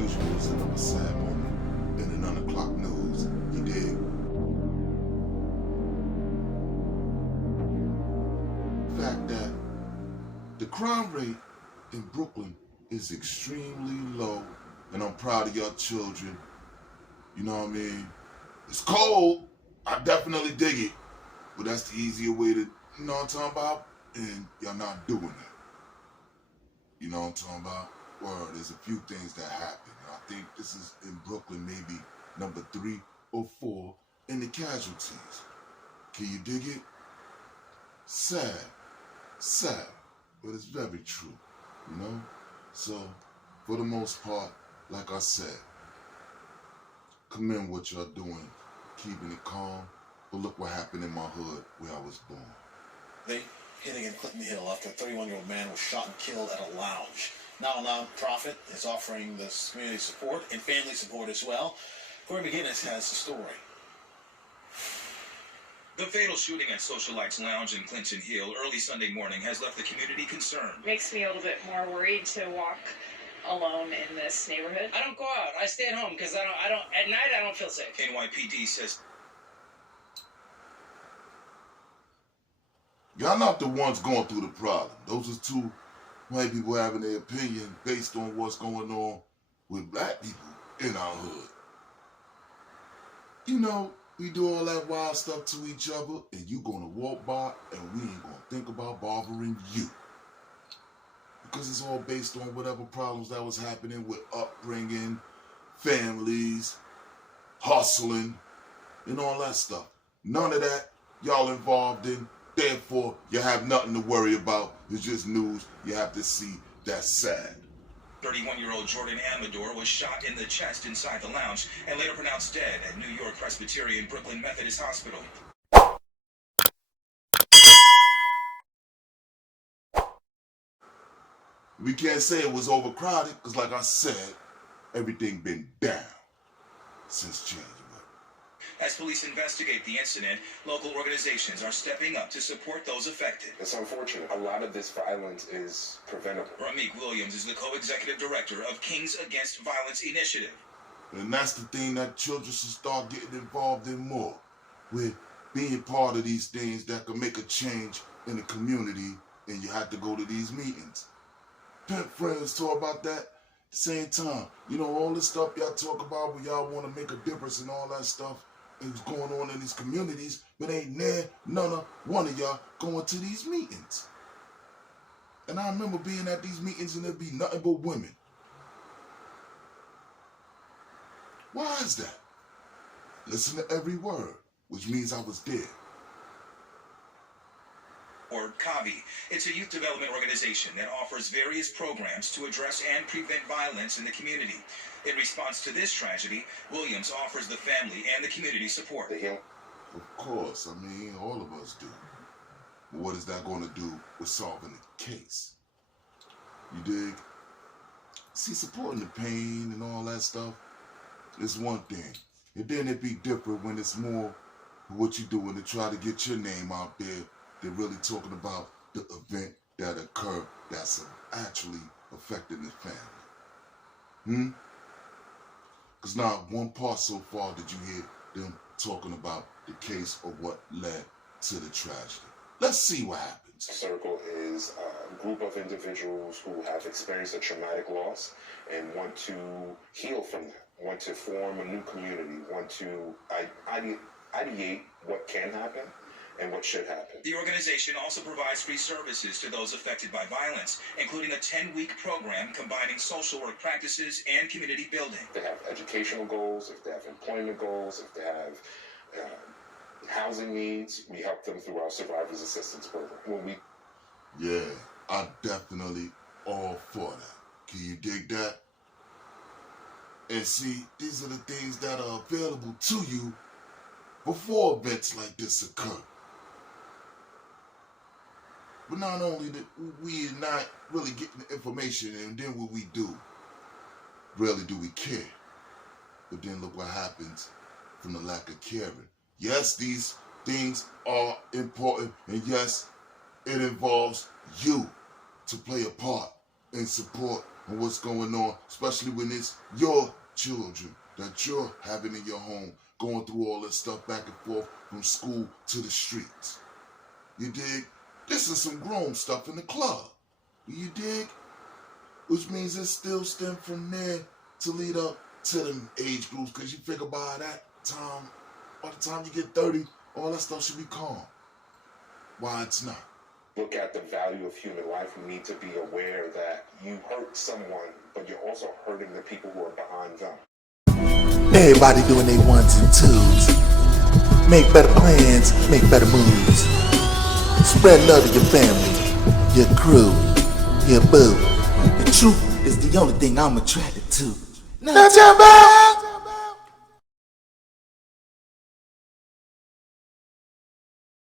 usual, it's another sad moment in the 9 o'clock news. You dig? The fact that the crime rate in Brooklyn is extremely low, and I'm proud of your children. You know what I mean? It's cold. I definitely dig it. But that's the easier way to, you know what I'm talking about? And y'all not doing that. You know what I'm talking about? Word, there's a few things that happen. I think this is in Brooklyn, maybe number 3 or 4 in the casualties. Can you dig it? Sad, but it's very true, you know? So, for the most part, like I said, commend what y'all doing, keeping it calm, but look what happened in my hood where I was born. They hitting in Clinton Hill after a 31-year-old man was shot and killed at a lounge. Now a nonprofit is offering this community support and family support as well. Corey McGinnis has the story. The fatal shooting at Socialites Lounge in Clinton Hill early Sunday morning has left the community concerned. Makes me a little bit more worried to walk alone in this neighborhood. I don't go out. I stay at home because at night I don't feel safe. NYPD says Y'all not the ones going through the problem. Those are two white people having their opinion based on what's going on with black people in our hood. You know, we do all that wild stuff to each other, and you gonna walk by, and we ain't gonna think about bothering you. Because it's all based on whatever problems that was happening with upbringing, families, hustling, and all that stuff. None of that y'all involved in. Therefore, you have nothing to worry about. It's just news you have to see. That's sad. 31-year-old Jordan Amador was shot in the chest inside the lounge and later pronounced dead at New York Presbyterian Brooklyn Methodist Hospital. We can't say it was overcrowded because, like I said, everything been down since January. As police investigate the incident, local organizations are stepping up to support those affected. It's unfortunate. A lot of this violence is preventable. Ramik Williams is the co-executive director of Kings Against Violence Initiative. And that's the thing that children should start getting involved in more, with being part of these things that can make a change in the community, and you have to go to these meetings. Pimp friends talk about that at the same time. You know, all this stuff y'all talk about where y'all want to make a difference and all that stuff is going on in these communities, but ain't none of one of y'all going to these meetings. And I remember being at these meetings and there'd be nothing but women. Why is that? Listen to every word, which means I was there. Or CAVI. It's a youth development organization that offers various programs to address and prevent violence in the community. In response to this tragedy, Williams offers the family and the community support. Of course, I mean, all of us do. But what is that going to do with solving the case? You dig? See, supporting the pain and all that stuff is one thing. And then it'd be different when it's more what you're doing to try to get your name out there. They're really talking about the event that occurred that's actually affecting the family. Because not one part so far did you hear them talking about the case or what led to the tragedy. Let's see what happens. Circle is a group of individuals who have experienced a traumatic loss and want to heal from that, want to form a new community, want to ideate what can happen and what should happen. The organization also provides free services to those affected by violence, including a 10-week program combining social work practices and community building. If they have educational goals, if they have employment goals, if they have housing needs, we help them through our Survivors Assistance Program. Yeah, I definitely all for that. Can you dig that? And see, these are the things that are available to you before events like this occur. But not only that, we are not really getting the information, and then what we do, rarely do we care. But then look what happens from the lack of caring. Yes, these things are important, and yes, it involves you to play a part and support on what's going on, especially when it's your children that you're having in your home, going through all this stuff back and forth from school to the streets. You dig? This is some grown stuff in the club. You dig? Which means it still stem from there to lead up to them age groups, because you figure by the time you get 30, all that stuff should be calm. Why it's not. Look at the value of human life. We need to be aware that you hurt someone, but you're also hurting the people who are behind them. Everybody doing their ones and twos. Make better plans, make better moves. Spread love to your family, your crew, your boo. The truth is the only thing I'm attracted to. Now jump out!